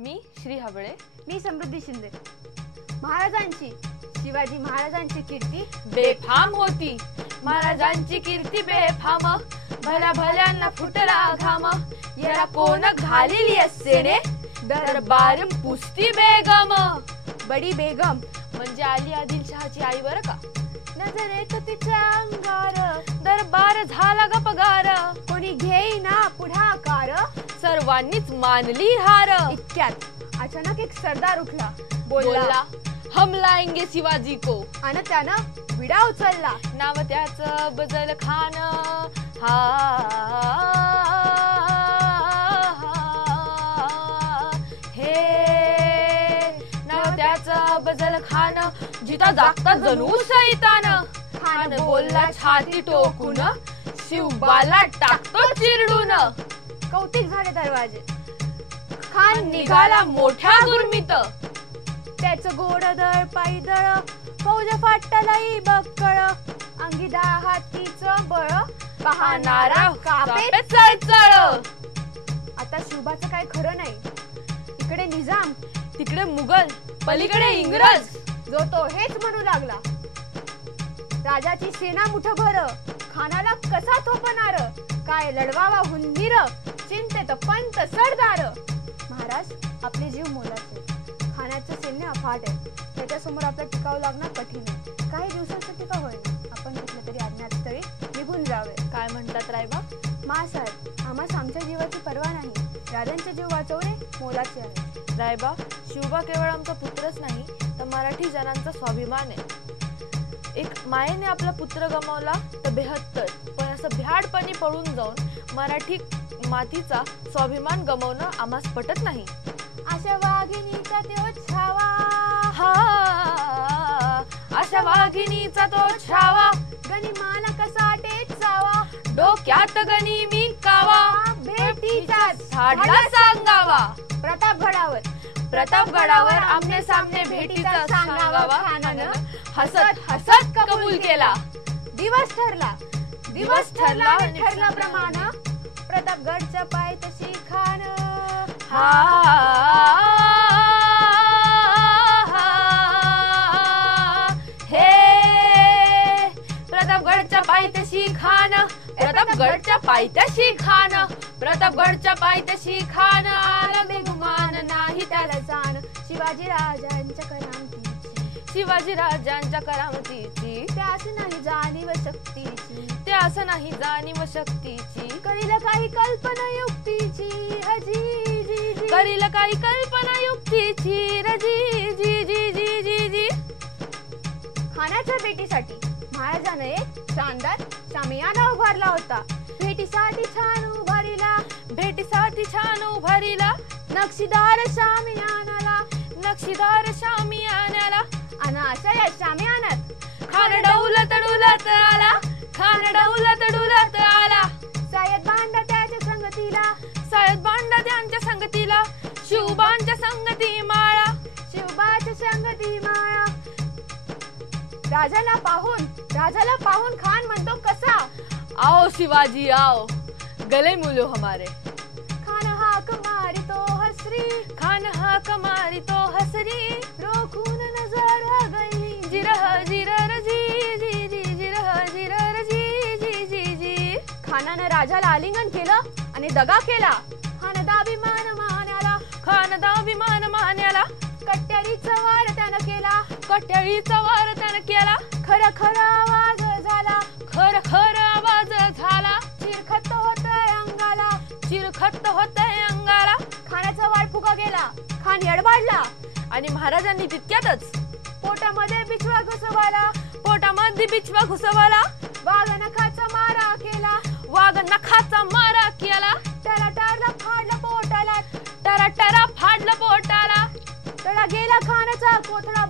मी श्री हबळे. मी समृद्धी शिंदे. महाराजांची शिवाजी महाराजांची कीर्ती बेफाम होती. महाराजांची कीर्ती बेफाम. भल्या भल्यांना फुटला घाम. याला कोण घालिली असेने दरबार पुसती बेगम. बडी बेगम म्हणजे आली आदिलशहाची आई बर का. नजरेत तिच्या अंगार दरबार झाला ग पगार. कोणी घेईना पुढाकार. सर्वांनीच मानली हार. इतक्यात अचानक एक सरदार उठला. बोलला हम लाएंगे शिवाजी को. आणि त्यानं विडा उचलला. नाव त्याचं बजल खान. हा हे नाव त्याचं बजल खान. जिता जागता जणू सैतान. खान बोलला छाती टोकून. शिवबाला टाकतो चिरडून. कौतिक झाले दरवाजे. खान निघाला मोठ्या गुरमीत. त्याचं गोडदळ पायदळ फौज फाटलाई बक्कळ. अंगी हातीचं बळ पाहणारा कापे चळचळ. आता शिवबाचं काय खरं नाही. इकडे निजाम तिकडे मुघल पलीकडे इंग्रज. जो तो हेच म्हणू लागला. राजाची सेना मुठभर खानाला कसा थोपणार. काय लढवावा हुंदीर चिंतेत पंत सरदार. महाराज आपले जीव मोलाचे. खानाचं सैन्य अफाट आहे. त्याच्यासमोर आपलं टिकावं लागणं कठीण आहे. काही दिवसांचं टिकाव होईल. आपण कुठल्या तरी अज्ञातस्थळी निघून जावे. काय म्हणतात रायबा. मासाहेब आम्हास आमच्या जीवाची पर्वा नाही. राजांचे जीव वाचवणे मोलाचे आहे. रायबा शिवबा केवळ आमचा पुत्रच नाही तर मराठी जनांचा स्वाभिमान आहे. एक मायेने आपला पुत्र गमावला तर 72, पण असं भ्याडपणी पळून जाऊन मराठी मातीचा स्वाभिमान गमावणं आम्हास पटत नाही. अशा वाघिणीचा तो छावा. हा अशा वाघिणीचा तो छावा. गनिमाला कसा टेचावा. डोक्यात गणी मी कावा. भेटीचा झाडला सांगावा. प्रतापगडावर आमने सामने भेटीचा सांगावा. खानानं हसत हसत कबूल केला. दिवस ठरला आणि ठरला प्रमाण. प्रतापगडच्या पायथ्याशी खान. हे प्रतापगडच्या पायथ्याशी खान. प्रतापगडच्या पायथ्याशी खान. प्रतापगडच्या पायथ्याशी खान. आला बेगुमान नाही त्याला जाण. शिवाजी राजांच्या करामतीची त्यास नाही जाणीव शक्तीची. त्यास नाही जाणीव शक्तीची. करील काही कल्पना युक्तीची. करील काही कल्पना युक्तीची. रजी जी जी जी जी जी. खानाच्या भेटीसाठी महाराजानं एक शानदार शामियाना उभारला होता. भेटीसाठी छान उभारीला. भेटीसाठी छान उभारीला. नक्षीदार शामियानाला. नक्षीदार शामियानाला. आणि अशा या शामियानात खान डौलत डुलत आला. खान डौलत डुलत आला. सायद बांडा त्याच्या संगतीला. सायद बांडा त्यांच्या संगतीला. शिवबांच्या संगती माळा. शिवबाच्या संगती माळा. राजाला पाहून खान म्हणतो कसा. आओ शिवाजी आओ गले मिलो हमारे. खान हाक मारी तो हसरी. खान हाक मारी तो हसरी. रोखून नजर गई. जिरह जिरह जी जी जी जिरह जिरह जी जी जी जी. खानानं राजाला आलिंगन केलं आणि दगा केला. खानदाभिमान मान्याला. खानदाभिमान मान्याला. कट्यारीचा वार त्यानं केला. कट्याळीचा वार त्यानं केला. खर खर आवाज झाला. खर खर आवाज झाला. चिरखत होतय अंगाला. चिरखत होतय अंगाला. खानाचा वाळ फुगा गेला. खान यडबाडला. आणि महाराजांनी तितक्यातच पोटामध्ये बिछवा घुसवला. पोटामध्ये बिछवा घुसवला. वाघ नखाचा मारा केला. वाघ नखाचा मारा केला. टरा टारला फाडला पोटाला. टरा टरा फाडला पोटाला. तडा गेला खानाचा कोथळा